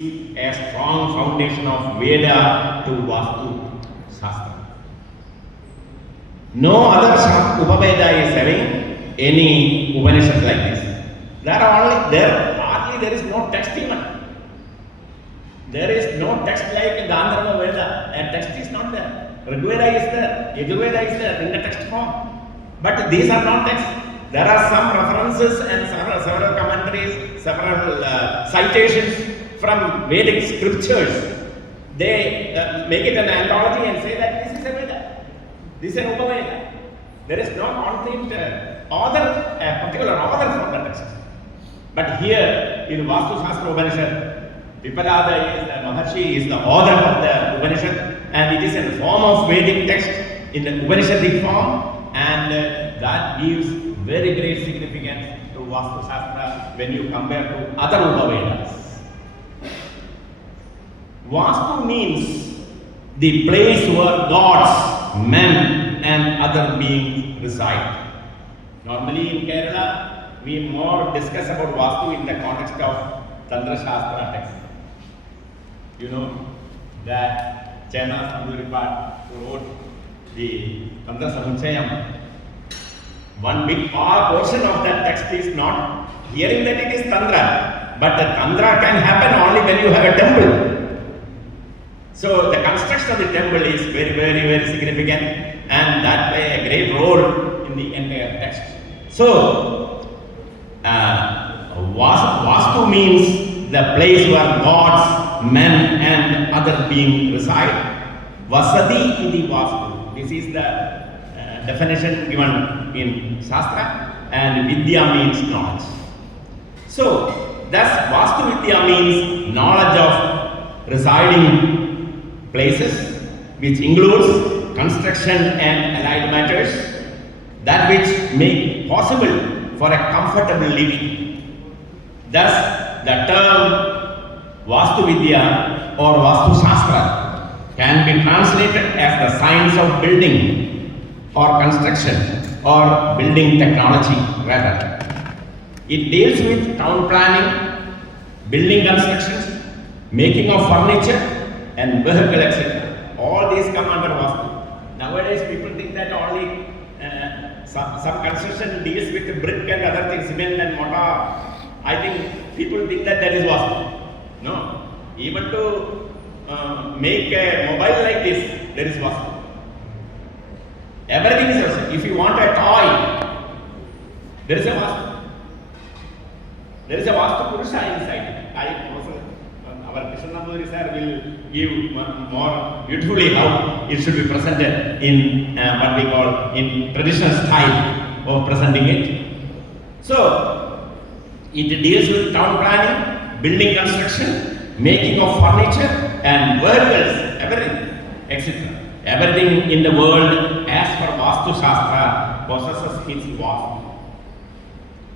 a strong foundation of Veda to Vastu Shastra. No other Upaveda is having any Upanishad like this. Hardly there is no text even. There is no text like Gandharva Veda. A text is not there. Rigveda is there. Yajurveda is there in the text form. But these are not texts. There are some references and several commentaries, several citations from Vedic scriptures. They make it an anthology and say that this is a Veda. This is an Upaveda. There is no concrete author, a particular author for the text. But here in Vastu Shastra Upanishad, Vipadada is the Maharshi, is the author of the Upanishad, and it is in the form of Vedic text in the Upanishadic form, and that gives very great significance to Vastu Shastra when you compare to other Upavedas. Vastu means the place where gods, men, and other beings reside. Normally in Kerala, we more discuss about Vastu in the context of Tantra Shastra text. You know that Chena Sambhuripat, who wrote the Tantra Samuchayam, one big portion of that text is not hearing that it is Tantra, but the Tantra can happen only when you have a temple. So the construction of the temple is very, very, very significant, and that play a great role in the entire text. So Vastu means the place where gods, men, and other beings reside. Vasati iti Vastu. This is the definition given in Shastra, and Vidya means knowledge. So, thus Vastu Vidya means knowledge of residing places, which includes construction and allied matters, that which make possible for a comfortable living. Thus, the term Vastu Vidya or Vastu Shastra can be translated as the science of building or construction or building technology rather. It deals with town planning, building constructions, making of furniture, and vehicle, etc. All these come under Vastu. Nowadays, people think that only some construction deals with brick and other things, cement and mortar. I think people think that that is Vastu. No. Even to make a mobile like this, there is Vastu. Everything is Vastu. If you want a toy, there is a Vastu. There is a Vastu Purusha inside. Our Krishna Nambudiri sir will give more beautifully how it should be presented in what we call in traditional style of presenting it. So, it deals with town planning, building construction, making of furniture and vehicles, everything, etc. Everything in the world as per Vastu Shastra possesses its Vastu.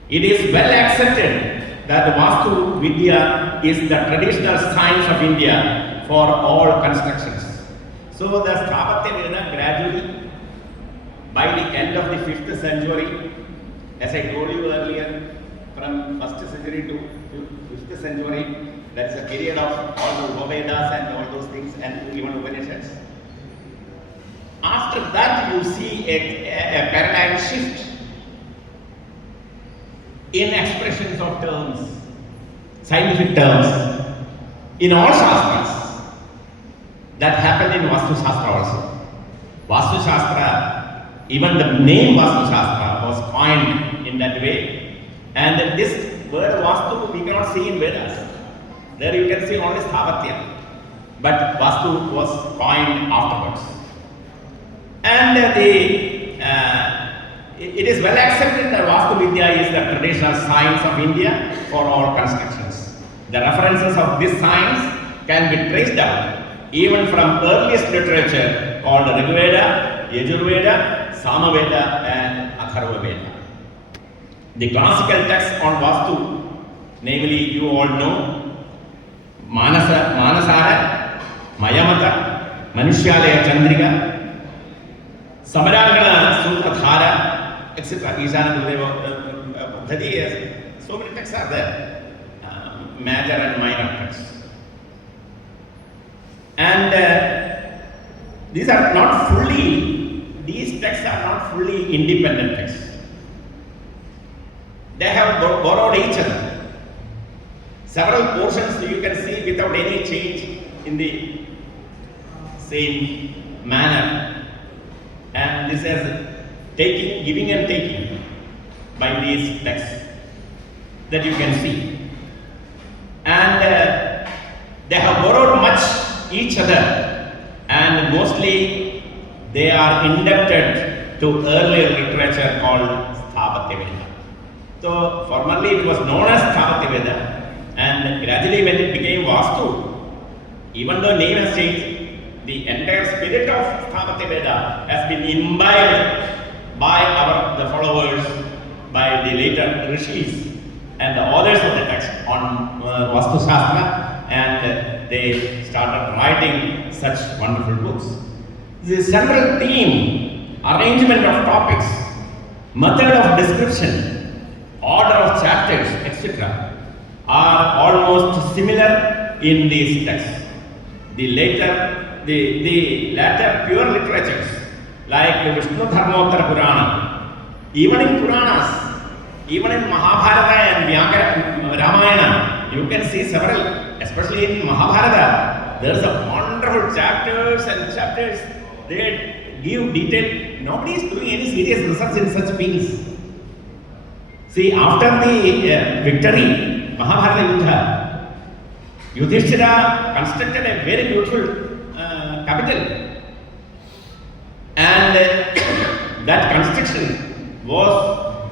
It is well accepted that Vastu Vidya is the traditional science of India for all constructions. So the Sthapatyaveda gradually, by the end of the 5th century, as I told you earlier, from 1st century to 5th century, there is a period of all the Upavedas and all those things and even Upanishads. After that, you see a paradigm shift in expressions of terms, scientific terms, in all Shastras. That happened in Vastu Shastra also. Vastu Shastra, even the name Vastu Shastra was coined in that way. And this word Vastu we cannot see in Vedas. There you can see only Sthapatyaveda. But Vastu was coined afterwards. And it is well accepted that Vastu Vidya is the traditional science of India for all constructions. The references of this science can be traced down even from earliest literature called Rigveda, Yajurveda, Samaveda, and Atharvaveda. The classical texts on Vastu, namely you all know, Manasara, Mayamata, Manushyalaya Chandrika, Samarangana Sutradhara, etc. Ishana Gurudeva, so many texts are there, major and minor texts. these texts are not fully independent texts. They have borrowed each other. Several portions you can see without any change in the same manner. And this is giving and taking by these texts that you can see. And they have borrowed much each other, and mostly they are indebted to earlier literature called Sthapatyaveda. So formerly it was known as Sthapatyaveda, and gradually when it became Vastu, even though name has changed, the entire spirit of Sthapatyaveda has been imbibed by the followers, by the later rishis and the authors of the text on Vastu Shastra, and they started writing such wonderful books. The central theme, arrangement of topics, method of description, order of chapters, etc., are almost similar in these texts. The latter pure literatures like Vishnu Dharmottara Purana, even in Puranas, even in Mahabharata and Ramayana, you can see several, especially in Mahabharata, there is a wonderful chapters and chapters. They give detail. Nobody is doing any serious research in such fields. See, after the victory, Mahabharata Yuddha, Yudhishthira constructed a very beautiful capital, and that construction was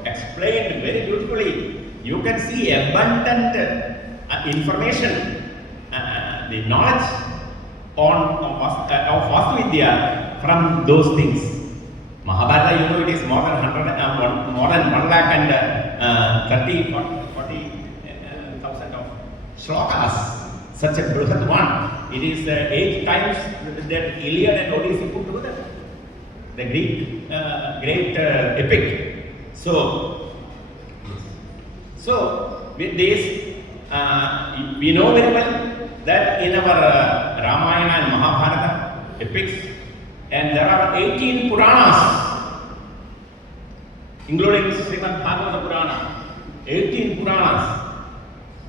explained very beautifully. You can see abundant information, the knowledge of Vastuvidya from those things. Mahabharata, it is more than 1 lakh and 40,000 of shlokas. Such a bruhat one. It is 8 times that Iliad and Odyssey put together. The Greek great epic. So with this, we know very well that in our Ramayana and Mahabharata epics, and there are 18 Puranas, including Srimad Bhagavata Purana, 18 Puranas,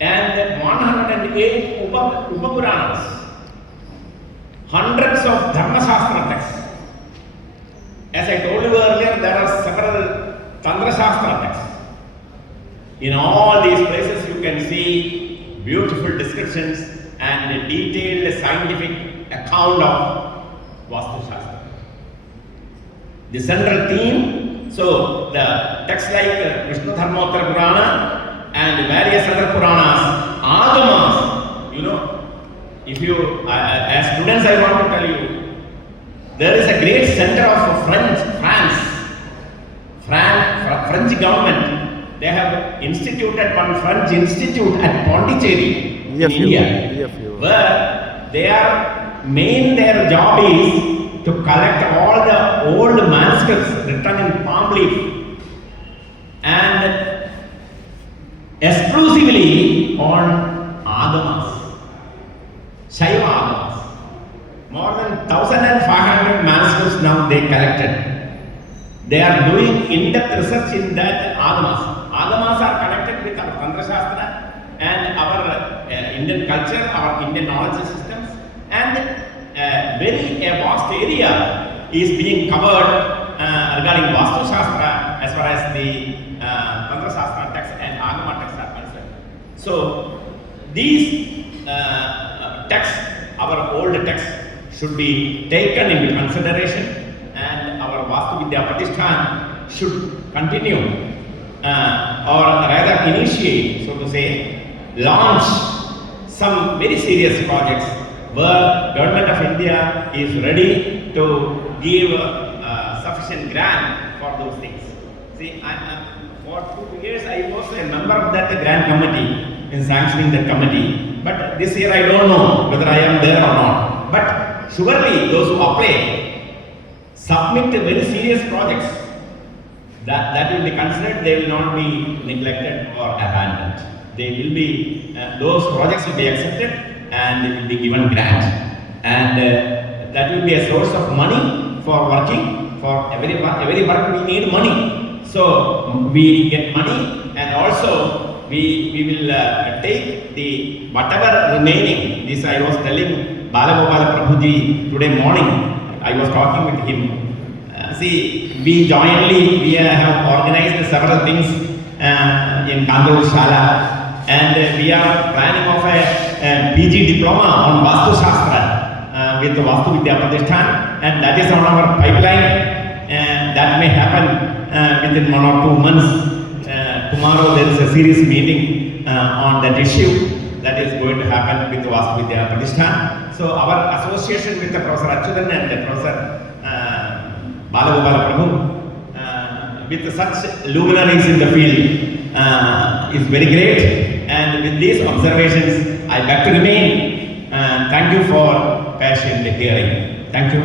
and 108 Upapuranas, hundreds of Dharma Shastra texts. As I told you earlier, there are several Tantra Shastra texts. In all these places you can see beautiful descriptions and a detailed scientific account of Vastu Shastra. The central theme, so the texts like Vishnu Dharmottara Purana and various other Puranas, Agamas, if you, as students I want to tell you, there is a great center of French government. They have instituted one French institute at Pondicherry in India, where their job is to collect all the old manuscripts written in palm leaf and exclusively on Agamas, Shaiva Agamas. More than 1,500 manuscripts now they collected. They are doing in-depth research in that Agamas. Agamas are connected with our Tantra Shastra and our Indian culture, our Indian knowledge systems, and a vast area is being covered regarding Vastu Shastra as far as the Tantra Shastra texts and Agama texts are concerned. So these texts, our old texts, should be taken into consideration, and our Vastu Vidya Pratishthan should continue or rather initiate, so to say, launch some very serious projects where Government of India is ready to give sufficient grant for those things. See, for 2 years I was a member of that grant committee in sanctioning the committee, but this year I don't know whether I am there or not. But surely those who apply submit very serious projects that will be considered. They will not be neglected or abandoned. They will be those projects will be accepted and they will be given grant. And that will be a source of money for working. For every work we need money. So we get money, and also we will take the whatever remaining. This I was telling Balagopala Prabhuji today morning. I was talking with him. See, we jointly have organized several things in Kandol Shala, and we are planning of a PG diploma on Vastu Shastra with the Vastu Vidya Pratishthan, and that is on our pipeline. That may happen within 1 or 2 months. Tomorrow there is a serious meeting on that issue that is going to happen with the Vastu Vidya Pratishthan. So our association with the Professor Achyutan and the Professor Balagopala Prabhu with such luminaries in the field is very great. And with these observations, I beg to remain. Thank you for patient hearing. Thank you.